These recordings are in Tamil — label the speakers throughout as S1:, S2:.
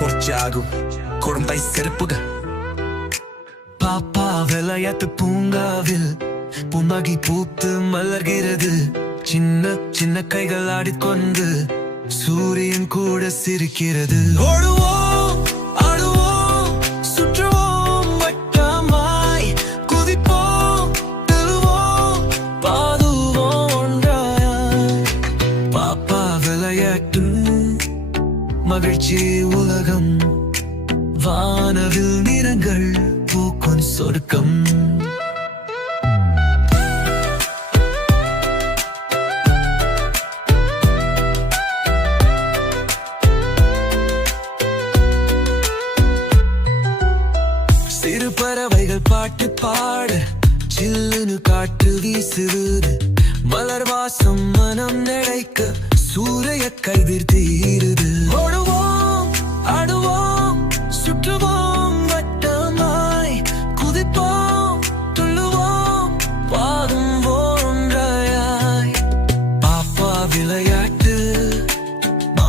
S1: உற்சாகம் குழந்தை செருப்புகள்
S2: பாப்பா விளையாட்டு பூங்காவில் புன்னகை பூத்து மலர்கிறது. சின்ன சின்ன கைகள் ஆடிக்கொண்டு சூரியன் கூட சிரிக்கிறது. ஓடுவோம் விளையாட்டு மகிழ்ச்சி உலகம் வானவில் நிறங்கள் பூக்கும் சொர்க்கம். சிறு பறவைகள் பாட்டு பாடு சில்லுன்னு காட்டு வீசுது. மலர் வாசம் மனம் நினைக்க சூரிய கதிர் தீருது. ஆடுவோம் சுற்றுவோம் வட்டமாய் குதிப்போம் துள்ளுவோம் பாடும் ஒன்றாய் பாப்பா விளையாட்டு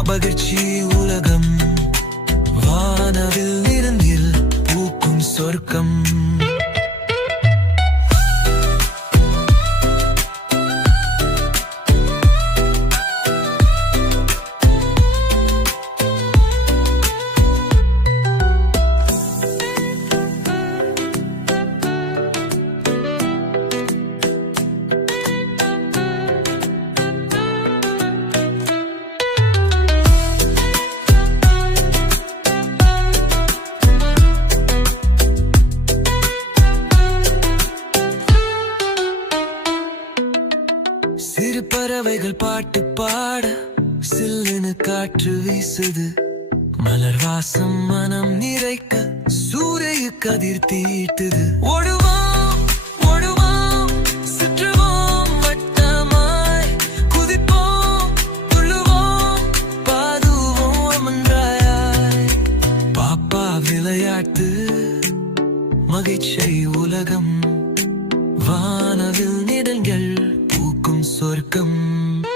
S2: மகிழ்ச்சி உலகம் வானவில் பறவைகள் பாட்டு பாட சில்லுன்னு காற்று வீசுது. மலர் வாசம் மனம் நிறைக்க சூரிய கதிர் தீட்டுது. ஓடுவோம் ஓடுவோம் சுற்றுவோம் வட்டமாய் குதிப்போம் துள்ளுவோம் பாதுவோம் அமன்றாயாய். பாப்பா விளையாட்டு மகிழ்ச்சி உலகம். வானவில் நிடங்கள் பூக்கும் சொல் come